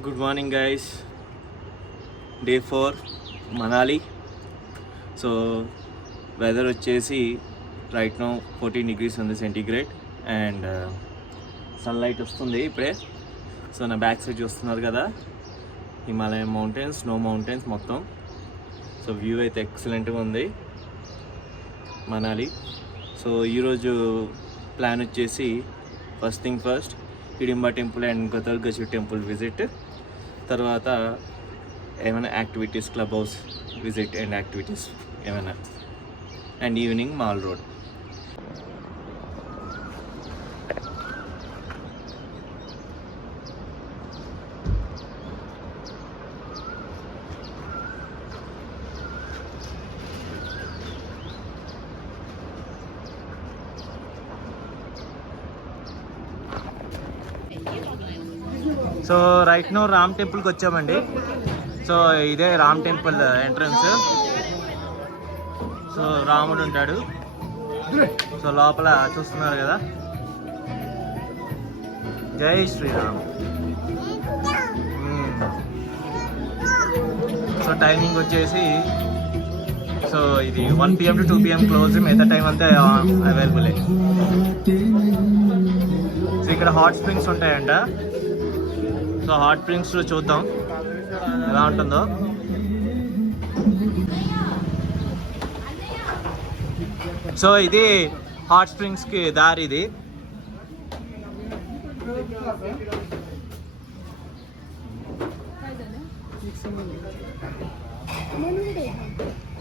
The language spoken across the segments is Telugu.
Good morning guys. Day 4 Manali. So weather వచ్చేసి రైట్ నో 14 degrees ఉంది సెంటీగ్రేడ్ అండ్ సన్లైట్ వస్తుంది ఇప్పుడే. సో నా బ్యాక్ సైడ్ చూస్తున్నారు కదా, హిమాలయన్ మౌంటైన్స్, స్నో మౌంటైన్స్ మొత్తం. సో వ్యూ అయితే ఎక్సలెంట్గా ఉంది మనాలి. సో ఈరోజు ప్లాన్ వచ్చేసి first thing first Hidimba temple and Ghatotkach temple visit, తర్వాత ఏమైనా activities, club house visit and activities ఏమైనా, and evening Mall Road. So right now Ram టెంపుల్కి వచ్చామండి. సో ఇదే రామ్ టెంపుల్ ఎంట్రన్స్. సో రాముడు ఉంటాడు. సో లోపల చూస్తున్నారు కదా, జై శ్రీరామ్. సో టైమింగ్ వచ్చేసి సో ఇది 1 PM to 2 PM క్లోజ్, మిగతా టైం అంతా అవైలబుల్. సో ఇక్కడ హాట్ స్ప్రింగ్స్ ఉంటాయంట. సో హాట్ స్ప్రింగ్స్లో చూద్దాం ఎలా ఉంటుందో. సో ఇది హాట్ స్ప్రింగ్స్కి దారి ఇది.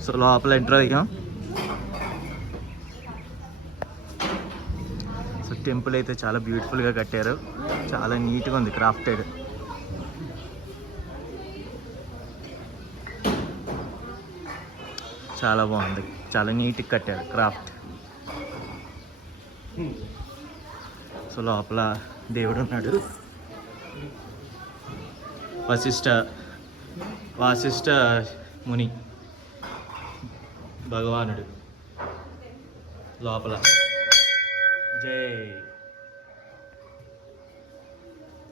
సో లోపల ఎంటర్ అయ్యాం. సో టెంపుల్ అయితే చాలా బ్యూటిఫుల్గా కట్టారు, చాలా నీట్గా ఉంది, క్రాఫ్టెడ్. చాలా బాగుంది, చాలా నీట్గా కట్టారు, క్రాఫ్ట్. సో లోపల దేవుడు ఉన్నాడు, వాసిష్ఠ ముని భగవానుడు లోపల. జై.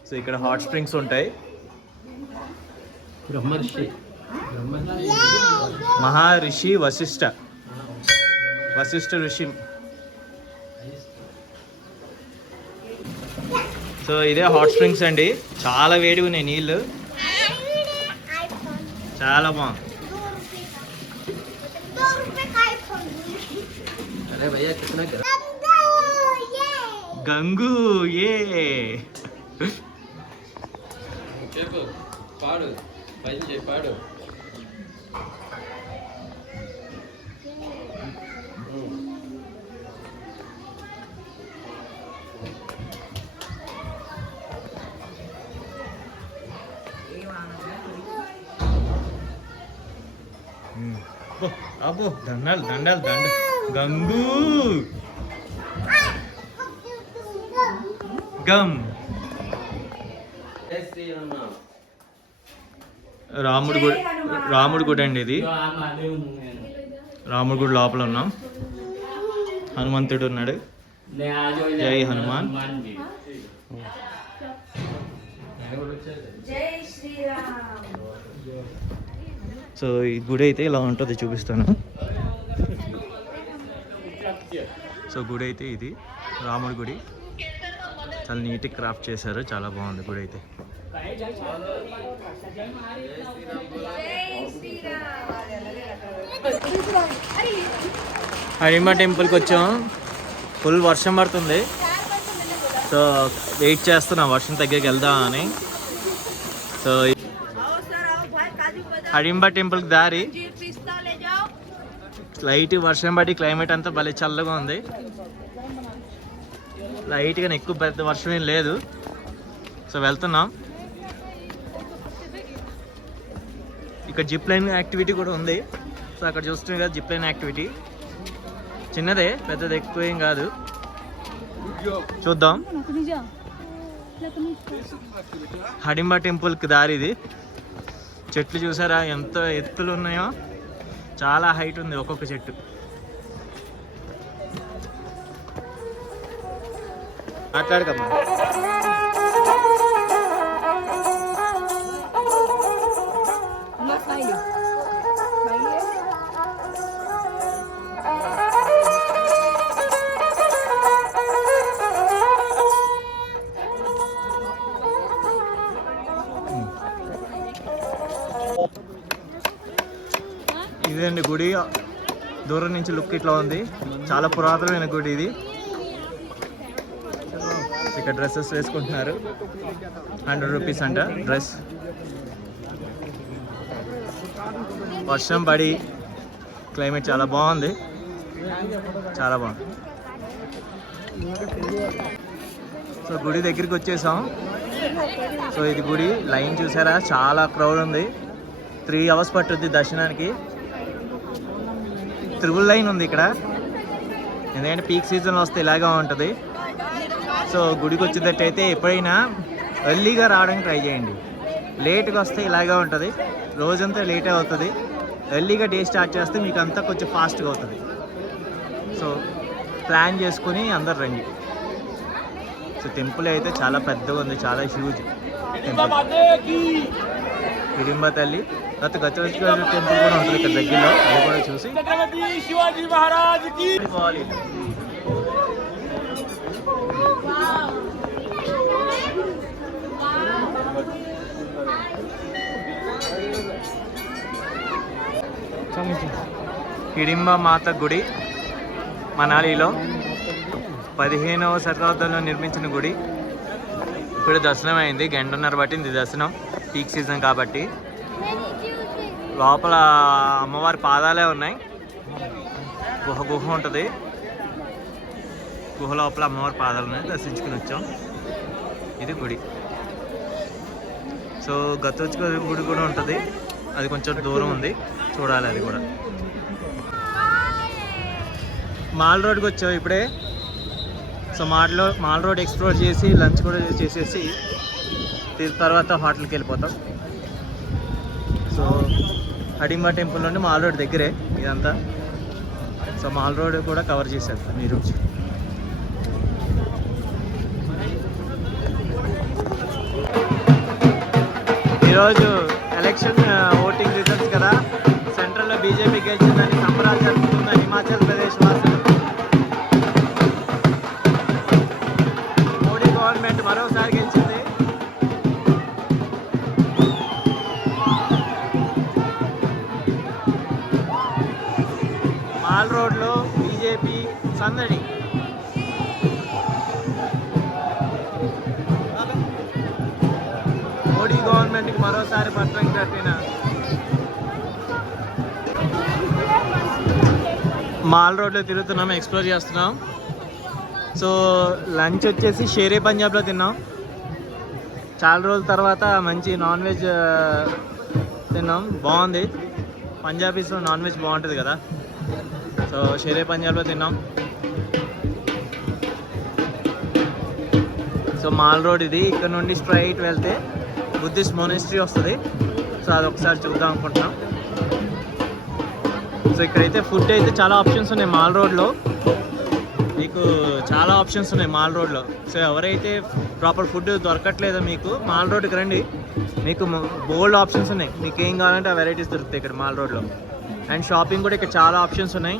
సో ఇక్కడ హాట్ స్ప్రింగ్స్ ఉంటాయి. మహర్షి వశిష్ఠ ఋషి. సో ఇదే హాట్ స్ప్రింగ్స్ అండి, చాలా వేడిగా ఉన్నాయి నీళ్ళు, చాలా బాగుంది. గంగు ఏ పాడు పాడు. అబ్బో దండాలు గంగు గమ్. రాముడి గుడి అండి ఇది. రాముడి గుడి లోపల ఉన్నాం. హనుమంతుడు ఉన్నాడు. జై హనుమాన్. సో ఈ గుడి అయితే ఇలా ఉంటుంది, చూపిస్తాను. సో గుడి అయితే ఇది రాముడి గుడి, చాలా నీట్గా క్రాఫ్ట్ చేశారు, చాలా బాగుంది గుడి అయితే. హిడింబా టెంపుల్కి వచ్చాం. ఫుల్ వర్షం పడుతుంది. సో వెయిట్ చేస్తున్నా వర్షం తగ్గాక వెళ్దాం అని. సో హిడింబా టెంపుల్కి దారి లైట్ వర్షం పడి క్లైమేట్ అంతా భలే చల్లగా ఉంది. లైట్గా ఎక్కువ పెద్ద వర్షం ఏం లేదు. సో వెళ్తున్నాం. ఇక్కడ జిప్ లైన్ యాక్టివిటీ కూడా ఉంది. సో అక్కడ చూస్తున్నాం కదా, జిప్ లైన్ యాక్టివిటీ చిన్నదే, పెద్దది ఎక్కువ ఏం కాదు. చూద్దాం. హిడింబా టెంపుల్కి దారి ఇది. చెట్లు చూసారా ఎంత ఎత్తులు ఉన్నాయో, చాలా హైట్ ఉంది ఒక్కొక్క చెట్టు. మాట్లాడకమ్మా. ఇదండి గుడి, దూరం నుంచి లుక్ ఇట్లా ఉంది. చాలా పురాతనమైన గుడి ఇది. ఇక్కడ డ్రెస్సెస్ వేసుకుంటున్నారు, 100 రూపీస్ అంట డ్రెస్. వర్షం పడి క్లైమేట్ చాలా బాగుంది, చాలా బాగుంది. సో గుడి దగ్గరికి వచ్చేసాం. సో ఇది గుడి లైన్ చూసారా, చాలా క్రౌడ్ ఉంది. 3 అవర్స్ పట్టుద్ది దర్శనానికి. త్రిబుల్ లైన్ ఉంది ఇక్కడ, ఎందుకంటే పీక్ సీజన్లో వస్తే ఇలాగే ఉంటుంది. సో గుడికి వచ్చేటట్టయితే ఎప్పుడైనా ఎర్లీగా రావడానికి ట్రై చేయండి. లేట్గా వస్తే ఇలాగే ఉంటుంది, రోజంతా లేటే అవుతుంది. ఎర్లీగా డే స్టార్ట్ చేస్తే మీకు అంతా కొంచెం ఫాస్ట్గా అవుతుంది. సో ప్లాన్ చేసుకుని అందరు రండి. సో టెంపుల్ అయితే చాలా పెద్దగా ఉంది, చాలా హ్యూజ్ టెంపుల్. హిడింబ తల్లి గతవచ్చుగా టెంపుల్ కూడా ఉంటుంది ఇక్కడ దగ్గరలో, అది కూడా చూసి పోవాలి. హిడింబ మాత గుడి మనాలిలో 15వ శతాబ్దంలో నిర్మించిన గుడి. ఇప్పుడు దర్శనం అయింది, గంటన్నర పట్టింది దర్శనం, పీక్ సీజన్ కాబట్టి. లోపల అమ్మవారి పాదాలే ఉన్నాయి, గుహ ఉంటుంది. గుహ లోపల అమ్మవారి పాదాలు ఉన్నాయి, దర్శించుకుని వచ్చాం. ఇది గుడి. సో గతోచ్చుక గుడి కూడా ఉంటుంది, అది కొంచెం దూరం ఉంది, చూడాలి అది కూడా. మాల్ రోడ్కి వచ్చాం ఇప్పుడే. సో మాల్ రోడ్ ఎక్స్ప్లోర్ చేసి లంచ్ కూడా చేసేసి తర్వాత హోటల్కి వెళ్ళిపోతాం. సో హడింబ టెంపుల్ నుండి మాల్ రోడ్ దగ్గరే ఇదంతా. సో మాల్ రోడ్ కూడా కవర్ చేసేస్తాం మీరు. ఈరోజు ఎలక్షన్ ఓటింగ్ రిజల్ట్స్ కదా, సెంట్రల్లో బీజేపీ గెలిచిందని సంబరాలు జరుపుతున్న హిమాచల్ ప్రదేశ్ వాసులు. మోడీ గవర్నమెంట్ మరోసారి గెలిచింది. మాల్ రోడ్లో బీజేపీ సందడి. మోడీ గవర్నమెంట్కి మరోసారి పట్టం కట్టిన. మాల్ రోడ్లో తిరుగుతున్నాం, ఎక్స్ప్లోర్ చేస్తున్నాం. సో లంచ్ వచ్చేసి షేరే పంజాబ్లో తిన్నాం. చాలా రోజుల తర్వాత మంచి నాన్ వెజ్ తిన్నాం, బాగుంది. పంజాబీస్లో నాన్ వెజ్ బాగుంటుంది కదా. సో షేరే పంజాబ్లో తిన్నాం. సో మాల్ రోడ్ ఇది, ఇక్కడ నుండి స్ట్రైట్ వెళ్తే బుద్ధిస్ట్ మోనెస్ట్రీ వస్తుంది. సో అదొకసారి చూద్దాం అనుకుంటున్నాం. సో ఇక్కడైతే ఫుడ్ అయితే చాలా ఆప్షన్స్ ఉన్నాయి మాల్ రోడ్లో, మీకు చాలా ఆప్షన్స్ ఉన్నాయి మాల్ రోడ్లో. సో ఎవరైతే ప్రాపర్ ఫుడ్ దొరకట్లేదో మీకు మాల్ రోడ్కి రండి, మీకు బోల్డ్ ఆప్షన్స్ ఉన్నాయి. మీకు ఏం కావాలంటే ఆ వెరైటీస్ దొరుకుతాయి ఇక్కడ మాల్ రోడ్లో. అండ్ షాపింగ్ కూడా ఇక్కడ చాలా ఆప్షన్స్ ఉన్నాయి.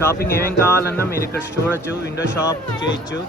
షాపింగ్ ఏమేమి కావాలన్నా మీరు ఇక్కడ చూడొచ్చు, విండో షాప్ చేయొచ్చు.